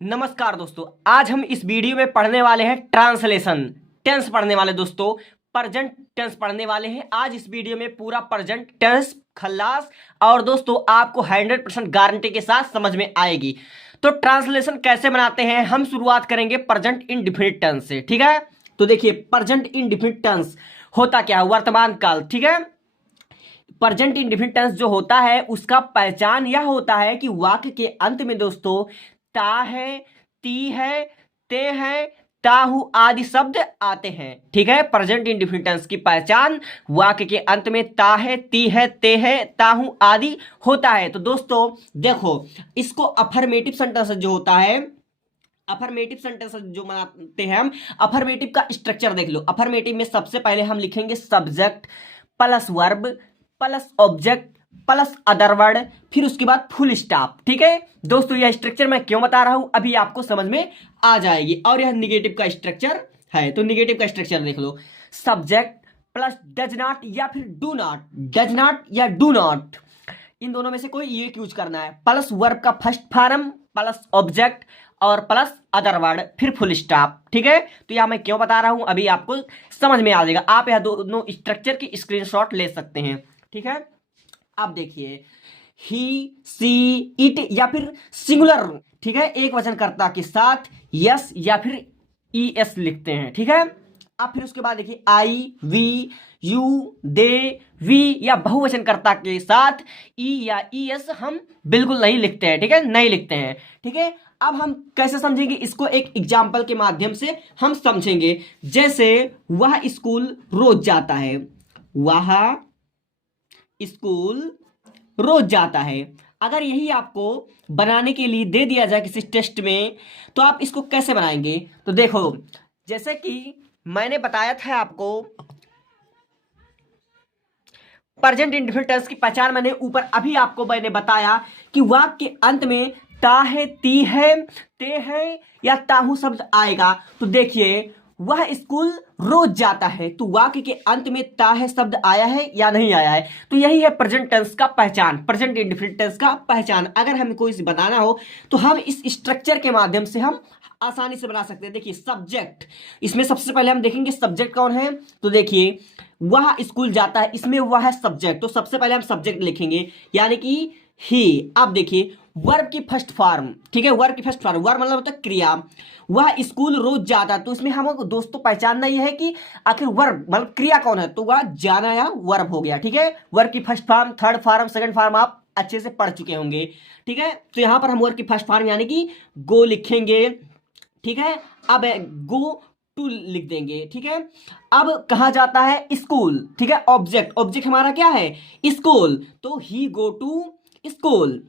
नमस्कार दोस्तों, आज हम इस वीडियो में पढ़ने वाले हैं ट्रांसलेशन टेंस पढ़ने वाले दोस्तों प्रेजेंट टेंस पढ़ने वाले हैं। आज इस वीडियो में पूरा प्रेजेंट टेंस खल्लास और दोस्तों आपको 100% गारंटी के साथ समझ में आएगी। तो ट्रांसलेशन कैसे बनाते हैं, हम शुरुआत करेंगे प्रेजेंट इंडेफिनिट टेंस से। ठीक है, तो देखिए प्रेजेंट इंडेफिनिट टेंस होता क्या है, वर्तमान काल। ठीक है, प्रेजेंट इंडेफिनिट टेंस जो होता है उसका पहचान यह होता है कि वाक्य के अंत में दोस्तों ता है, ती है, ते है, ताहू आदि शब्द आते हैं। ठीक है, प्रेजेंट इंडेफिनिट टेंस की पहचान वाक्य के अंत में ता है, ती है, ते है, ताहू आदि होता है। तो दोस्तों देखो, इसको अफर्मेटिव सेंटेंस जो होता है, अफर्मेटिव सेंटेंस जो बनाते हैं हम, अफर्मेटिव का स्ट्रक्चर देख लो। अफर्मेटिव में सबसे पहले हम लिखेंगे subject plus verb plus object plus other word, फिर उसके बाद फुल स्टॉप। ठीक है दोस्तों, यह स्ट्रक्चर मैं क्यों बता रहा हूं अभी आपको समझ में आ जाएगी। और यह निगेटिव का स्ट्रक्चर है, तो निगेटिव का स्ट्रक्चर देख लो। सब्जेक्ट प्लस डज नॉट या फिर डू नॉट, डज नॉट या डू नॉट, इन दोनों में से कोई एक यूज करना है, प्लस वर्ब का फर्स्ट फॉर्म प्लस ऑब्जेक्ट और प्लस अदर वर्ड, फिर फुल स्टॉप। ठीक है, तो यह मैं क्यों बता रहा हूं अभी आपको समझ में आ जाएगा। आप यह दोनों स्ट्रक्चर की स्क्रीनशॉट ले सकते हैं। ठीक है, अब देखिए ही, सी, इट या फिर सिंगुलर, ठीक है, एक वचन कर्ता के साथ यस या फिर ई एस लिखते हैं। ठीक है, अब फिर उसके बाद देखिए आई, वी, यू, दे, वी या बहुवचन कर्ता के साथ ई या ई एस हम बिल्कुल नहीं लिखते हैं। ठीक है, नहीं लिखते हैं। ठीक है, अब हम कैसे समझेंगे इसको, एक एग्जाम्पल के माध्यम से हम समझेंगे। जैसे वह स्कूल रोज जाता है, वह स्कूल रोज जाता है। अगर यही आपको बनाने के लिए दे दिया जाए किसी टेस्ट में, तो आप इसको कैसे बनाएंगे। तो देखो, जैसे कि मैंने बताया था आपको, प्रेजेंट इंडेफिनिट टेंस की पहचान मैंने ऊपर अभी आपको मैंने बताया कि वाक्य के अंत में ता है, ती है, ते है या ताहू शब्द आएगा। तो देखिए वह स्कूल रोज जाता है, तो वाक्य के अंत में ता है शब्द आया है या नहीं आया है। तो यही है प्रेजेंट टेंस का पहचान, प्रेजेंट इंडेफिनिट टेंस का पहचान। अगर हमें कोई बनाना हो तो हम इस स्ट्रक्चर के माध्यम से हम आसानी से बना सकते हैं। देखिए सब्जेक्ट, इसमें सबसे पहले हम देखेंगे सब्जेक्ट कौन है। तो देखिए वह स्कूल जाता है, इसमें वह है सब्जेक्ट, तो सबसे पहले हम सब्जेक्ट लिखेंगे यानी कि ही। अब देखिए वर्ब की फर्स्ट फॉर्म, ठीक है, वर्ब की फर्स्ट फॉर्म, वर्ब मतलब होता है क्रिया। वह स्कूल रोज जाता, तो इसमें हमको दोस्तों पहचानना यह है कि आखिर वर्ब मतलब क्रिया कौन है, तो वह जाना या वर्ब हो गया। ठीक है, वर्ब की first form, third form, second form आप अच्छे से पढ़ चुके होंगे। ठीक है, तो यहां पर हम वर्ब की फर्स्ट फॉर्म यानी कि गो लिखेंगे। ठीक है, अब गो टू लिख देंगे। ठीक है, अब कहा जाता है स्कूल। ठीक है, ऑब्जेक्ट, ऑब्जेक्ट हमारा क्या है, स्कूल, तो ही गो टू स्कूल।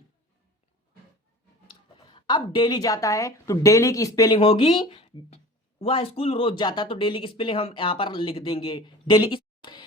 अब डेली जाता है, तो डेली की स्पेलिंग होगी, वह स्कूल रोज जाता है, तो डेली की स्पेलिंग हम यहां पर लिख देंगे डेली।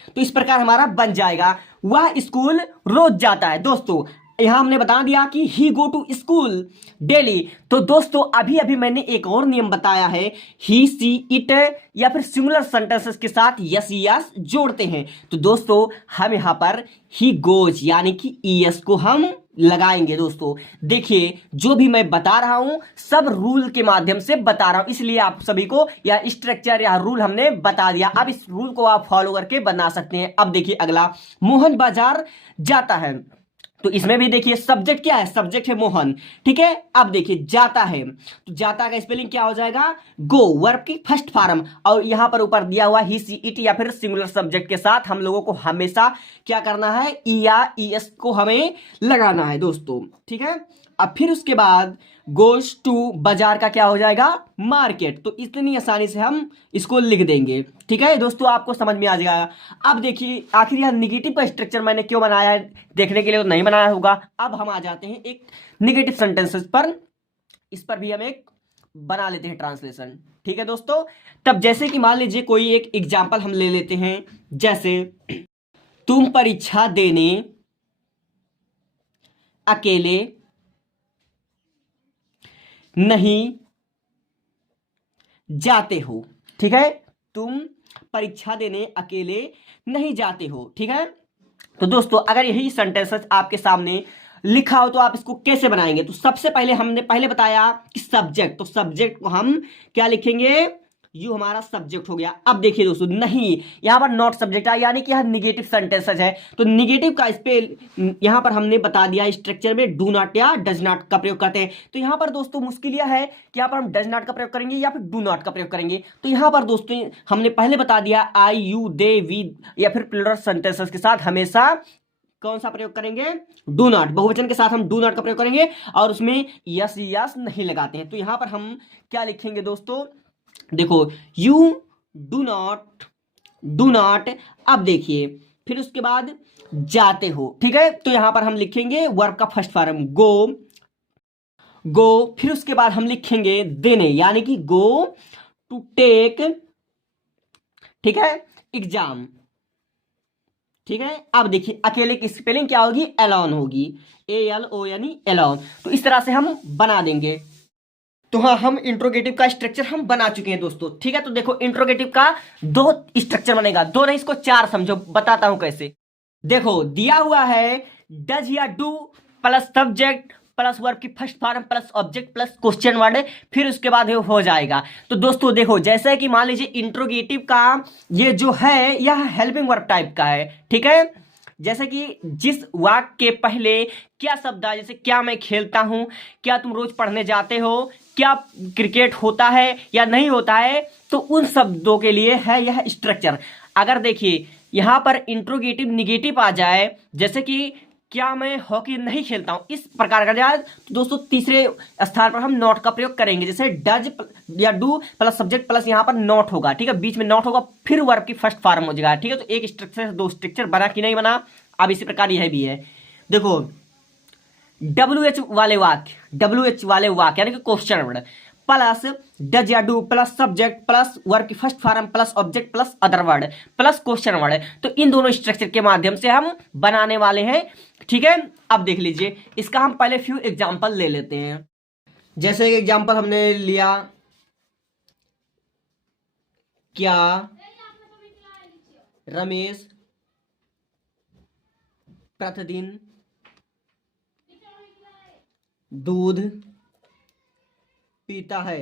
तो इस प्रकार हमारा बन जाएगा वह स्कूल रोज जाता है। दोस्तों यहां हमने बता दिया कि ही गो टू स्कूल डेली। तो दोस्तों अभी अभी मैंने एक और नियम बताया है, ही, सी, इट या फिर सिंगुलर सेंटेंसेस के साथ यस यस जोड़ते हैं। तो दोस्तों हम यहां पर ही गोज यानी कि ईएस को हम लगाएंगे। दोस्तों देखिए जो भी मैं बता रहा हूं सब रूल के माध्यम से बता रहा हूं, इसलिए आप सभी को या स्ट्रक्चर या रूल हमने बता दिया। अब इस रूल को आप फॉलो करके बना सकते हैं। अब देखिए अगला, मोहन बाजार जाता है, तो इसमें भी देखिए सब्जेक्ट क्या है, सब्जेक्ट है मोहन। ठीक है, अब देखिए जाता है, तो जाता का स्पेलिंग क्या हो जाएगा, गो, वर्ब की फर्स्ट फॉर्म, और यहां पर ऊपर दिया हुआ ही, सी, इट या फिर सिंगुलर सब्जेक्ट के साथ हम लोगों को हमेशा क्या करना है, ई या ई एस को हमें लगाना है दोस्तों। ठीक है, अब फिर उसके बाद गोज टू, बाजार का क्या हो जाएगा, मार्केट। तो इतनी आसानी से हम इसको लिख देंगे। ठीक है दोस्तों, आपको समझ में आ जाएगा। अब देखिए आखिर यह निगेटिव का स्ट्रक्चर मैंने क्यों बनाया है, देखने के लिए तो नहीं बनाया होगा। अब हम आ जाते हैं एक निगेटिव सेंटेंसेस पर, इस पर भी हम एक बना लेते हैं ट्रांसलेशन। ठीक है दोस्तों, तब जैसे कि मान लीजिए कोई एक एग्जाम्पल हम ले लेते हैं, जैसे तुम परीक्षा देने अकेले नहीं जाते हो। ठीक है, तुम परीक्षा देने अकेले नहीं जाते हो। ठीक है, तो दोस्तों अगर यही सेंटेंसेस आपके सामने लिखा हो तो आप इसको कैसे बनाएंगे। तो सबसे पहले हमने पहले बताया कि सब्जेक्ट, तो सब्जेक्ट को हम क्या लिखेंगे, यू हमारा सब्जेक्ट हो गया। अब देखिए दोस्तों, नहीं यहां पर नॉट सब्जेक्ट है, यानी कि यह निगेटिव सेंटेंसेस है। तो निगेटिव का स्पेल यहां पर हमने बता दिया स्ट्रक्चर में, डू नॉट या डज नॉट का प्रयोग करते हैं। तो यहां पर दोस्तों मुश्किल यह है कि यहां पर हम डज नॉट का प्रयोग करेंगे या फिर डू नॉट का प्रयोग करेंगे। तो यहां पर दोस्तों हमने पहले बता दिया आई यू दे वी या फिर प्लूरल सेंटेंसेस के साथ हमेशा कौन सा प्रयोग करेंगे, डू नॉट। बहुवचन के साथ हम डू नॉट का प्रयोग करेंगे और उसमें यस यस नहीं लगाते हैं। तो यहां पर हम क्या लिखेंगे दोस्तों, देखो यू डू नॉट। अब देखिए फिर उसके बाद जाते हो, ठीक है। तो यहां पर हम लिखेंगे वर्ब का फर्स्ट फॉर्म गो। फिर उसके बाद हम लिखेंगे देने, यानी कि गो टू टेक, ठीक है, एग्जाम, ठीक है। अब देखिए अकेले की स्पेलिंग क्या होगी, एलोन होगी, ALO यानी एलोन। तो इस तरह से हम बना देंगे। तो हाँ, हम इंट्रोगेटिव का स्ट्रक्चर हम बना चुके हैं दोस्तों, ठीक है। तो देखो इंट्रोगेटिव का 2 स्ट्रक्चर बनेगा, 2 नहीं इसको 4 समझो, बताता हूं कैसे। देखो दिया हुआ है डज या do plus subject plus verb की first form plus object plus question word, फिर उसके बाद हो जाएगा। तो दोस्तों देखो, जैसे कि मान लीजिए इंट्रोगेटिव का ये जो है यह हेल्पिंग वर्ब टाइप का है, ठीक है। जैसे कि जिस वाक्य के पहले क्या शब्द आए, जैसे क्या मैं खेलता हूं, क्या तुम रोज पढ़ने जाते हो, क्या क्रिकेट होता है या नहीं होता है, तो उन शब्दों के लिए है यह स्ट्रक्चर। अगर देखिए यहां पर इंट्रोगेटिव निगेटिव आ जाए, जैसे कि क्या मैं हॉकी नहीं खेलता हूं, इस प्रकार का जाए, तो दोस्तों तीसरे स्थान पर हम नॉट का प्रयोग करेंगे। जैसे डज या डू प्लस सब्जेक्ट प्लस यहां पर नॉट होगा, ठीक है, बीच में नॉट होगा, फिर वर्ब की फर्स्ट फॉर्म हो जाएगा, ठीक है। तो एक स्ट्रक्चर से 2 स्ट्रक्चर बना कि नहीं बना। अब इसी प्रकार यह भी है, देखो WH वाले वाक्य यानी कि क्वेश्चन वर्ड प्लस डज या do plus subject plus verb की first form plus object plus other word plus question word. तो इन दोनों स्ट्रक्चर के माध्यम से हम बनाने वाले हैं, ठीक है। अब देख लीजिए इसका हम पहले फ्यू एग्जांपल ले लेते हैं। जैसे एग्जांपल हमने लिया, क्या रमेश प्रतिदिन दूध पीता है।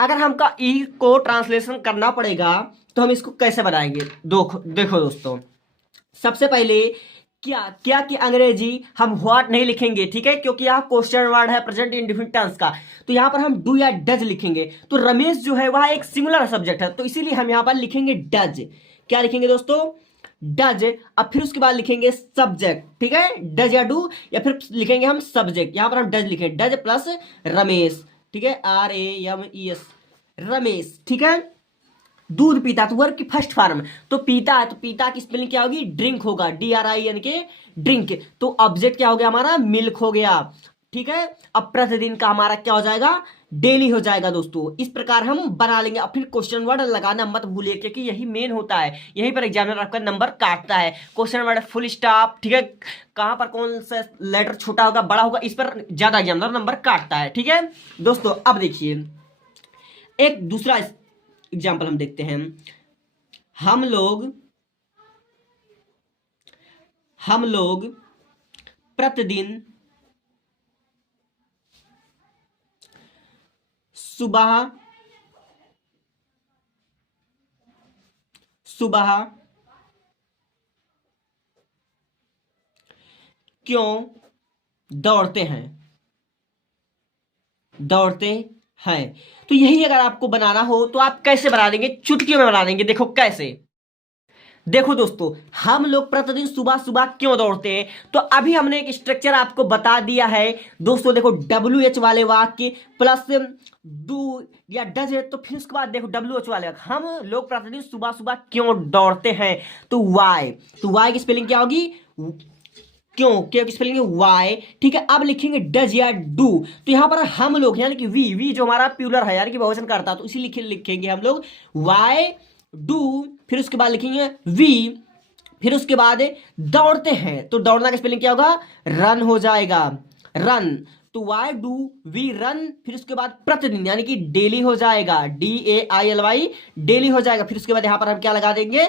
अगर हमका ई को ट्रांसलेशन करना पड़ेगा तो हम इसको कैसे बनाएंगे, देखो दोस्तों, सबसे पहले क्या की अंग्रेजी हम व्हाट नहीं लिखेंगे, ठीक है, क्योंकि यहाँ क्वेश्चन वर्ड है प्रेजेंट इंडेफिनिट टेंस का। तो यहाँ पर हम डू या डज लिखेंगे। तो रमेश जो है वह एक सिंगुलर सब्जेक्ट है, तो इसीलिए हम यहाँ पर लिखेंगे डज। क्या लिखेंगे दोस्तों, डज। अब फिर उसके बाद लिखेंगे सब्जेक्ट, ठीक है, डज या डू, या फिर लिखेंगे हम सब्जेक्ट। यहाँ पर हम डज लिखेंगे, डज प्लस रमेश, ठीक है, RAMES रमेश, ठीक है। दूध पीता, तो वर्ब की फर्स्ट फॉर्म, तो पीता है, तो पीता की स्पेलिंग क्या होगी, ड्रिंक होगा, DRINK ड्रिंक। तो ऑब्जेक्ट क्या हो गया हमारा, मिल्क हो गया, ठीक है। अब प्रतिदिन का हमारा क्या हो जाएगा, डेली हो जाएगा दोस्तों। इस प्रकार हम बना लेंगे। अब फिर क्वेश्चन वर्ड लगाना मत भूलिए, क्योंकि यही मेन होता है, यहीं पर एग्जामिनर आपका नंबर काटता है। क्वेश्चन वर्ड फुल स्टॉप, ठीक है, कहां पर कौन सा लेटर छोटा होगा बड़ा होगा, इस पर ज्यादा एग्जामिनर नंबर काटता है, ठीक है दोस्तों। अब देखिए एक दूसरा एग्जाम्पल हम देखते हैं। हम लोग प्रतिदिन सुबह क्यों दौड़ते हैं। तो यही अगर आपको बनाना हो तो आप कैसे बना देंगे, चुटकियों में बना देंगे। देखो कैसे, देखो दोस्तों, हम लोग प्रतिदिन सुबह सुबह क्यों दौड़ते हैं। तो अभी हमने एक स्ट्रक्चर आपको बता दिया है दोस्तों। देखो WH वाले वाक्य प्लस डू या डज है, तो फिर उसके बाद देखो WH वाले वाक्य, हम लोग प्रतिदिन सुबह सुबह क्यों दौड़ते हैं, तो वाई। तो वाई की स्पेलिंग क्या होगी, क्यों की स्पेलिंग है वाई, ठीक है। अब लिखेंगे डज या डू, तो यहां पर हम लोग यानी कि वी जो हमारा प्लूरल है यानी कि बहुवचन करता है, तो इसी लिखेंगे हम लोग वाई डू, फिर उसके बाद लिखेंगे वी, फिर उसके बाद दौड़ते हैं, तो दौड़ना का स्पेलिंग क्या होगा, रन हो जाएगा, रन। तो वाई डू वी रन, फिर उसके बाद प्रतिदिन यानी कि डेली हो जाएगा, DAILY डेली हो जाएगा। फिर उसके बाद यहां पर हम क्या लगा देंगे,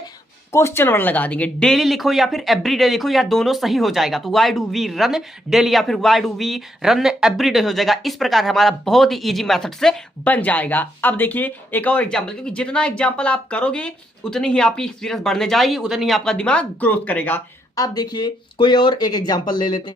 क्वेश्चन वर्ड लगा देंगे। डेली लिखो या फिर एवरीडे लिखो, या दोनों सही हो जाएगा। तो why do we run daily या फिर why do we run every day हो जाएगा। इस प्रकार हमारा बहुत ही इजी मेथड से बन जाएगा। अब देखिए एक और एग्जांपल, क्योंकि जितना एग्जांपल आप करोगे उतनी ही आपकी एक्सपीरियंस बढ़ने जाएगी, उतनी ही आपका दिमाग ग्रोथ करेगा। अब देखिए कोई और एक एग्जांपल ले लेते हैं।